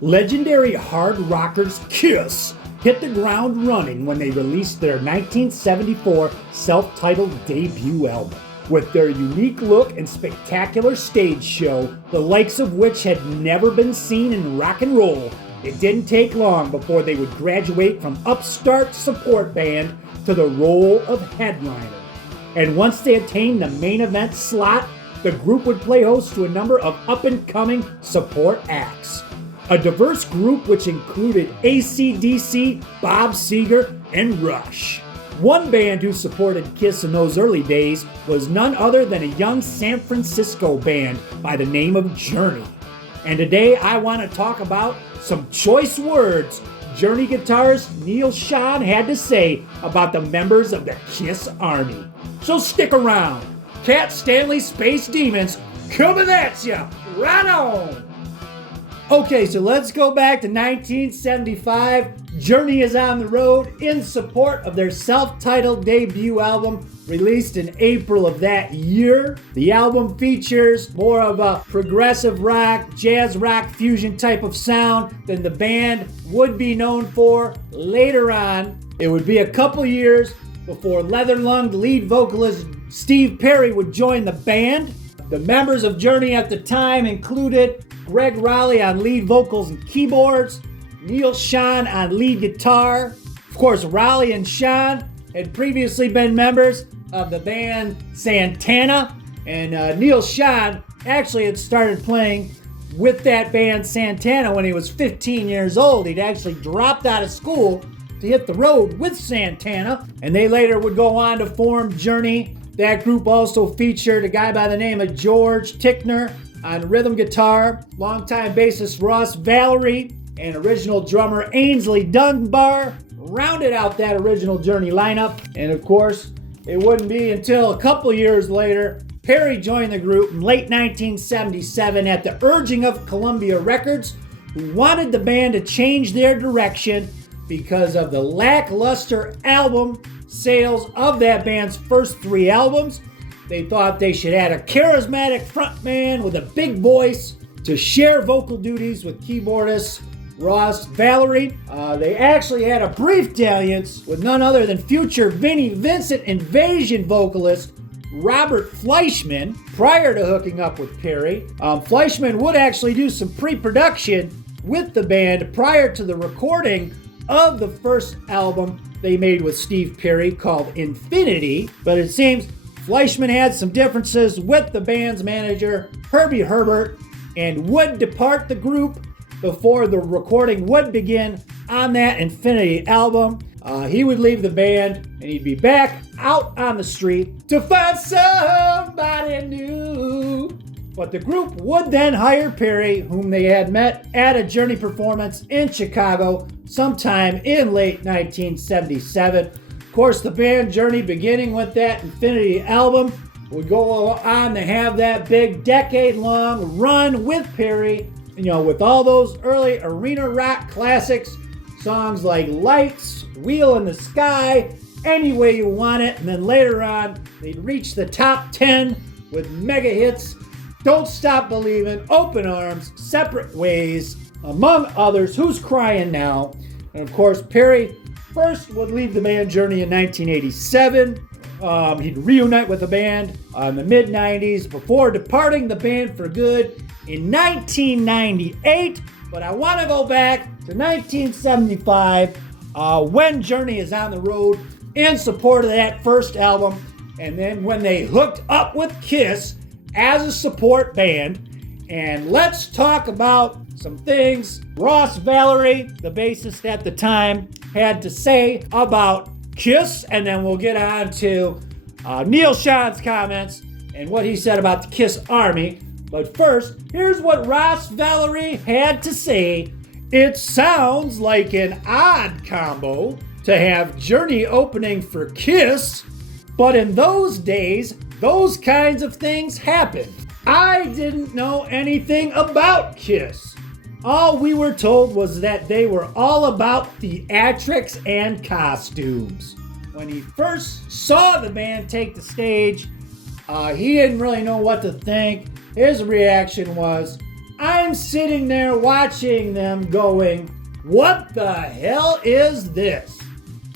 Legendary hard rockers Kiss hit the ground running when they released their 1974 self-titled debut album. With their unique look and spectacular stage show, the likes of which had never been seen in rock and roll, it didn't take long before they would graduate from upstart support band to the role of headliner. And once they attained the main event slot, the group would play host to a number of up-and-coming support acts. A diverse group which included AC/DC, Bob Seger, and Rush. One band who supported Kiss in those early days was none other than a young San Francisco band by the name of Journey. And today I want to talk about some choice words Journey guitarist Neal Schon had to say about the members of the Kiss Army. So stick around. Cat Stanley Space Demons coming at ya. Right on! Okay, so let's go back to 1975. Journey is on the road in support of their self-titled debut album released in April of that year. The album features more of a progressive rock, jazz rock fusion type of sound than the band would be known for later on. It would be a couple years before leather-lunged lead vocalist Steve Perry would join the band. The members of Journey at the time included Greg Raleigh on lead vocals and keyboards, Neal Schon on lead guitar. Of course, Raleigh and Schon had previously been members of the band Santana, and Neal Schon actually had started playing with that band Santana when he was 15 years old. He'd actually dropped out of school to hit the road with Santana, and they later would go on to form Journey. That group also featured a guy by the name of George Tickner on rhythm guitar, longtime bassist Ross Valerie, and original drummer Ainsley Dunbar rounded out that original Journey lineup. And of course, it wouldn't be until a couple years later, Perry joined the group in late 1977 at the urging of Columbia Records, who wanted the band to change their direction because of the lackluster album sales of that band's first three albums. They thought they should add a charismatic frontman with a big voice to share vocal duties with keyboardist Ross Valerie. They actually had a brief dalliance with none other than future Vinnie Vincent Invasion vocalist Robert Fleischman prior to hooking up with Perry. Fleischman would actually do some pre-production with the band prior to the recording of the first album they made with Steve Perry called Infinity, but it seems Fleischman had some differences with the band's manager, Herbie Herbert, and would depart the group before the recording would begin on that Infinity album. He would leave the band and he'd be back out on the street to find somebody new. But the group would then hire Perry, whom they had met at a Journey performance in Chicago sometime in late 1977. Of course, the band Journey, beginning with that Infinity album, would go on to have that big decade-long run with Perry, with all those early arena rock classics, songs like Lights, Wheel in the Sky, Any Way You Want It, and then later on, they'd reach the top 10 with mega hits, Don't Stop Believin', Open Arms, Separate Ways, among others, Who's Crying Now? And of course, Perry first would leave the band Journey in 1987. He'd reunite with the band in the mid-90s before departing the band for good in 1998. But I want to go back to 1975 when Journey is on the road in support of that first album. And then when they hooked up with Kiss as a support band. And let's talk about some things Ross Valerie, the bassist at the time, had to say about Kiss, and then we'll get on to Neal Schon's comments and what he said about the Kiss Army. But first, here's what Ross Valerie had to say. It sounds like an odd combo to have Journey opening for Kiss, but in those days, those kinds of things happened. I didn't know anything about Kiss. All we were told was that they were all about theatrics and costumes. When he first saw the band take the stage, he didn't really know what to think. His reaction was, I'm sitting there watching them going, what the hell is this?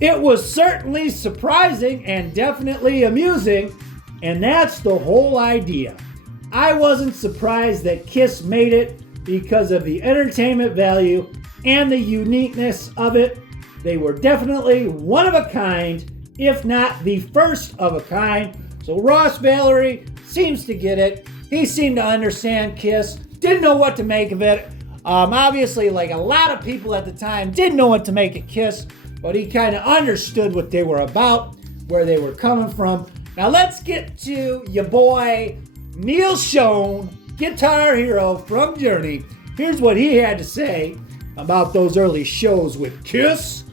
It was certainly surprising and definitely amusing, and that's the whole idea. I wasn't surprised that Kiss made it because of the entertainment value and the uniqueness of it. They were definitely one of a kind, if not the first of a kind. So Ross Valerie seems to get it. He seemed to understand Kiss. Didn't know what to make of it. Obviously, like a lot of people at the time, didn't know what to make of Kiss, but he kind of understood what they were about, where they were coming from. Now let's get to your boy, Neal Schon, guitar hero from Journey. Here's what he had to say about those early shows with Kiss.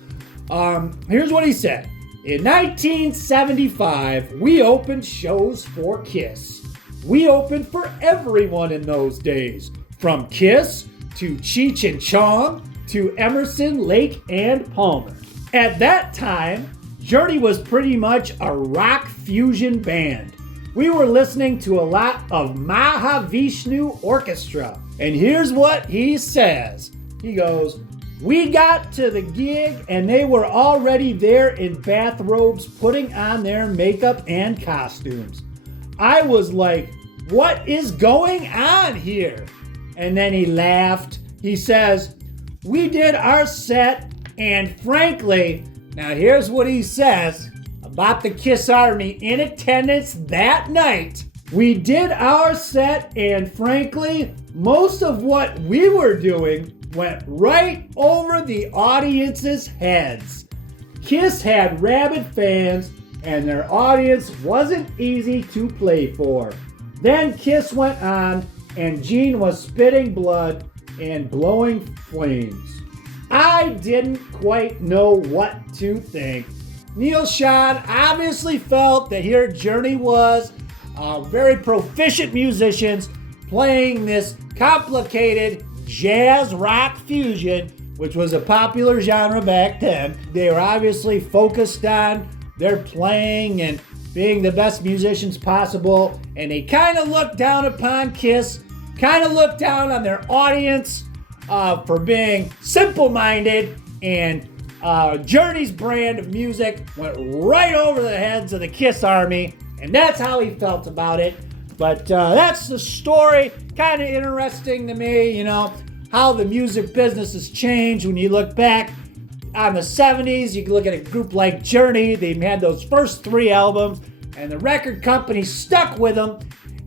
Here's what he said. In 1975, we opened shows for Kiss. We opened for everyone in those days, from Kiss to Cheech and Chong to Emerson, Lake, and Palmer. At that time, Journey was pretty much a rock fusion band. We were listening to a lot of Mahavishnu Orchestra. And here's what he says. He goes, we got to the gig and they were already there in bathrobes putting on their makeup and costumes. I was like, what is going on here? And then he laughed. He says, we did our set and frankly, now here's what he says about the Kiss Army in attendance that night. We did our set and frankly, most of what we were doing went right over the audience's heads. Kiss had rabid fans and their audience wasn't easy to play for. Then Kiss went on and Gene was spitting blood and blowing flames. I didn't quite know what to think. Neal Schon obviously felt that here Journey was very proficient musicians playing this complicated jazz rock fusion, which was a popular genre back then. They were obviously focused on their playing and being the best musicians possible, and they kind of looked down upon Kiss, kind of looked down on their audience for being simple-minded, and Journey's brand of music went right over the heads of the Kiss Army, and that's how he felt about it. But that's the story. Kind of interesting to me, you know, how the music business has changed when you look back on the 70s. You can look at a group like Journey. They had those first 3 albums, and the record company stuck with them,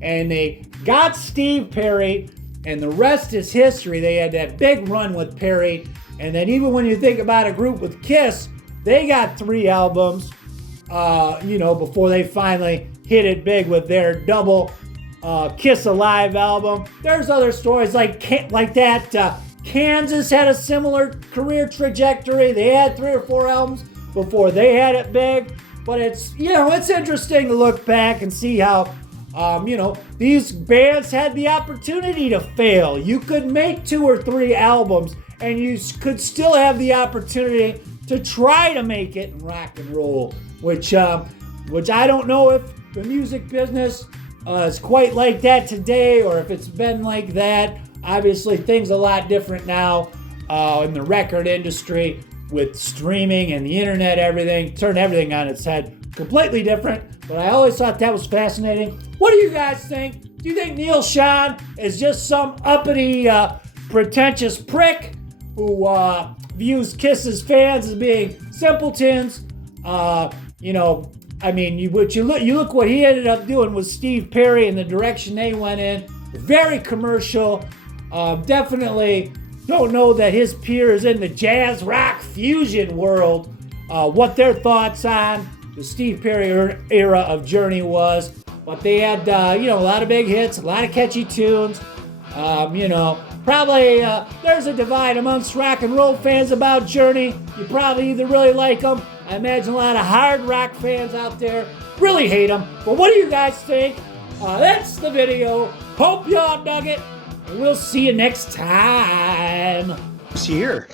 and they got Steve Perry, and the rest is history. They had that big run with Perry, and then even when you think about a group with Kiss, they got 3 albums, before they finally hit it big with their double Kiss Alive album. There's other stories like that. Kansas had a similar career trajectory. They had 3 or 4 albums before they had it big. But it's interesting to look back and see how, these bands had the opportunity to fail. You could make 2 or 3 albums and you could still have the opportunity to try to make it in rock and roll, which I don't know if the music business is quite like that today or if it's been like that. Obviously, things a lot different now in the record industry with streaming and the internet, everything, turned everything on its head. Completely different, but I always thought that was fascinating. What do you guys think? Do you think Neal Schon is just some uppity, pretentious prick who views Kiss's fans as being simpletons? You look what he ended up doing with Steve Perry and the direction they went in. Very commercial. Definitely don't know that his peers in the jazz rock fusion world, what their thoughts on the Steve Perry era of Journey was. But they had, a lot of big hits, a lot of catchy tunes. Probably there's a divide amongst rock and roll fans about Journey. You probably either really like them. I imagine a lot of hard rock fans out there really hate them. But what do you guys think? That's the video. Hope y'all dug it. And we'll see you next time. See here.